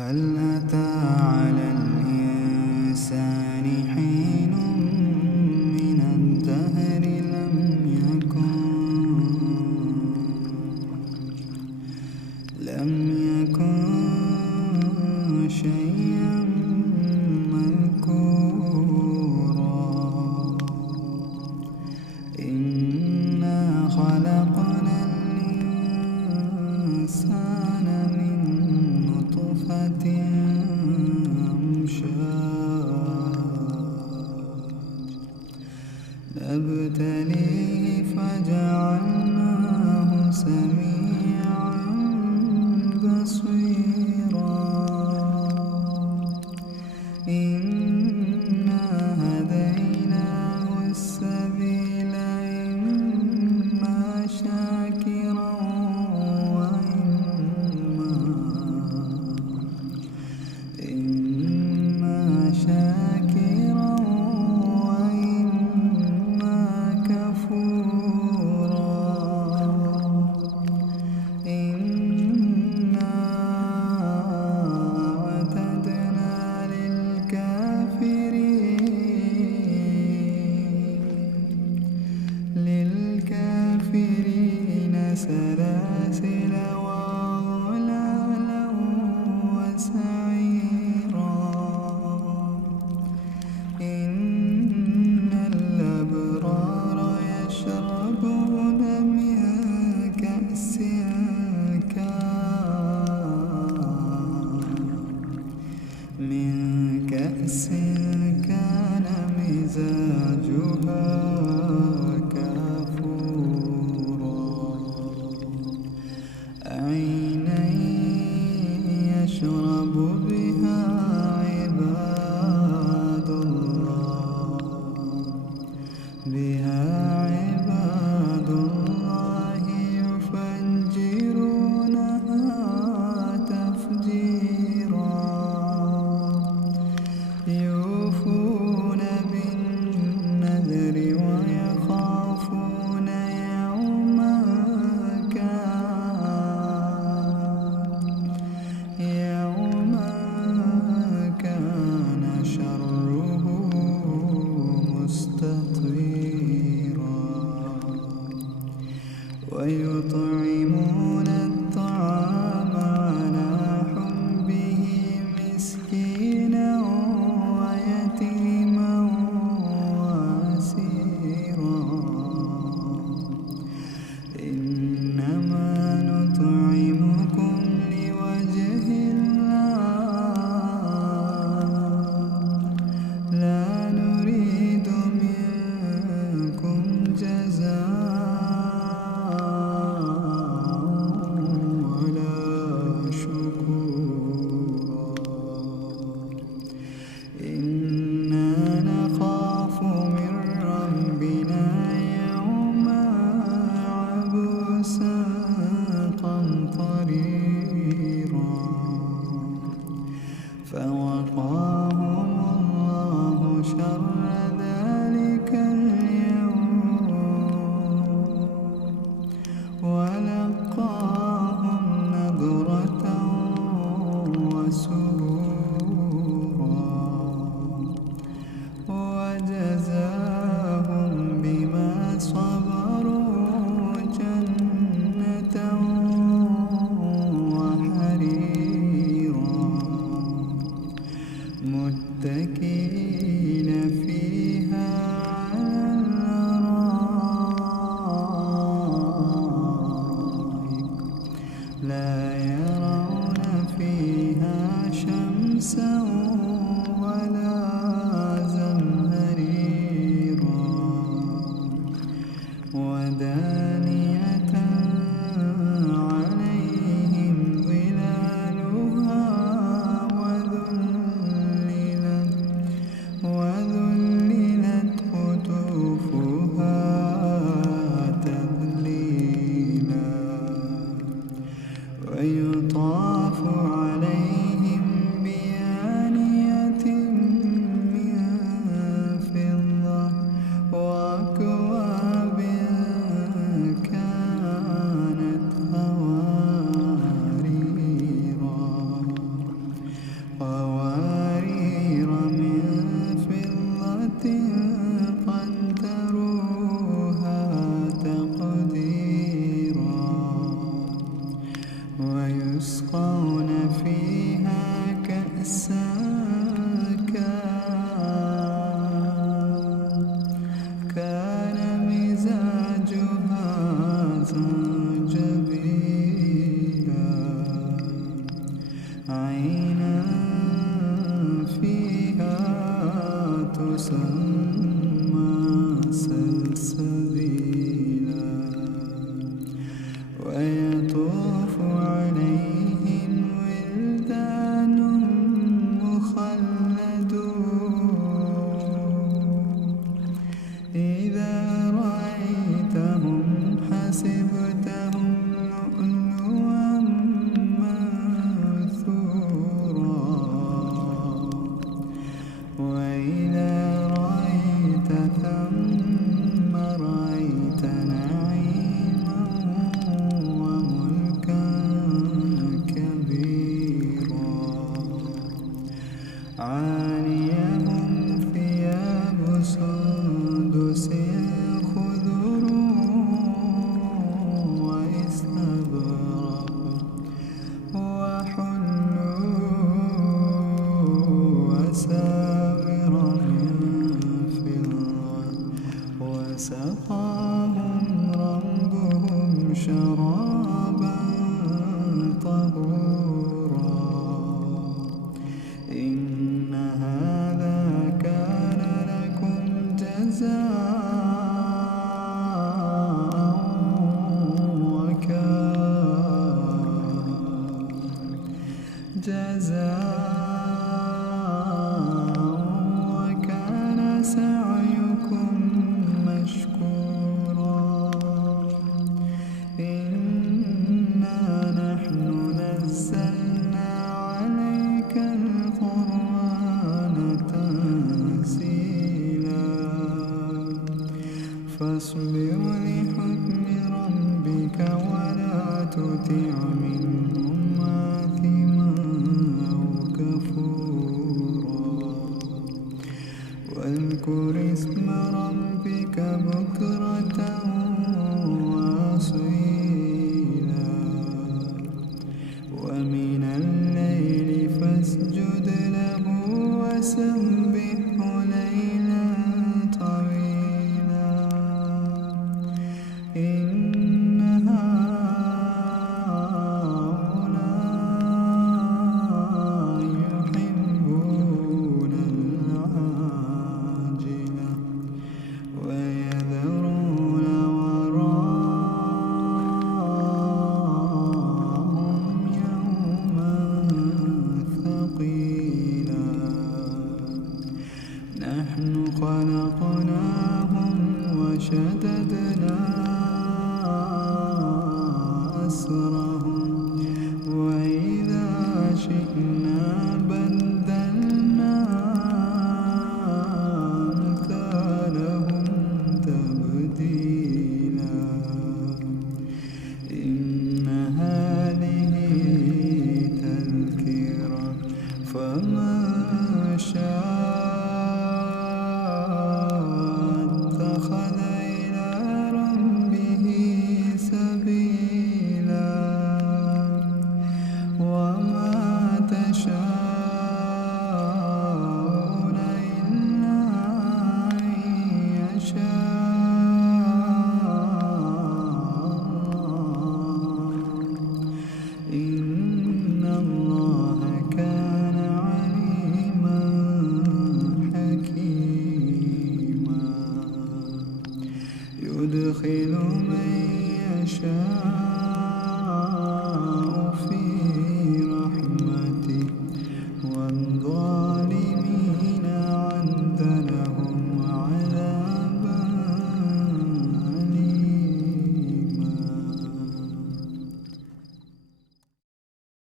هل أتى على الإنسان حين من الدهر لم يكن شيئا مذكورا. إنا خلقنا الإنسان من نطفة أمشاج نبتليه فجعلناه سميعا بصيرا. إنا هديناه السبيل إما شاكرا وإما كفورا. إنا أعتدنا للكافرين سلاسل وأغلالا وسعيرا. إن الأبرار يشربون من كأس كان مزاجها كافورا. عينا يشرب بها عباد الله يفجرونها تفجيرا. يوفون بالنذر ويخافون يوما كان شره مستطيرا. ويطعمون الطعام على حبه مسكينا ويتيما وأسيرا. إنما نطعمكم لوجه الله لا نريد منكم جزاء ولا شكورا. إنا نخاف من ربنا يوما عبوسا قمطريرا. فوقاهم الله شر ذلك اليوم ولقاهم نضرة وسرورا. وجزاهم بما صبروا جنة وحريرا. متكئين فيها على الأرائك لا يرون فيها شمسا ولا زمهريرا. ودانية عليهم ظلالها وذللت قطوفها تذليلا. ويطاف عليهم بآيات عينا فيها تسمى سلسبيلا ويطوف عليهم ولدان مخلدون إذا رأيتهم حسبتهم لؤلؤا منثورا وإذا رأيت ثم رأيت نعيما وملكا كبيرا عاليهم ثياب سندس خضر واستبرق وحلوا أساور من فضة وسقاهم ربهم شرابا طهورا إن هذا كان لكم جزاء وكان سعيكم مشكورا إنا نحن نزلنا عليك القرآن تنزيلا فاصبر لحكم ربك ولا تطع منهم آثما أو كفورا واذكر اسم ربك بكرة وأصيلا ومن الليل فاسجد له وسبحه ليلا طويلا إن هؤلاء يحبون العاجلة ويذرون وراءهم يوما ثقيلا نحن خلقناهم وشددنا أسرهم وإذا شئنا بدلنا أمثالهم تبديلا إن هذه تذكرة فمن شاء اتخذ إلى ربه سبيلا وما تشاءون إلا أن يشاء إن الله كان عليما حكيما يدخل من يشاء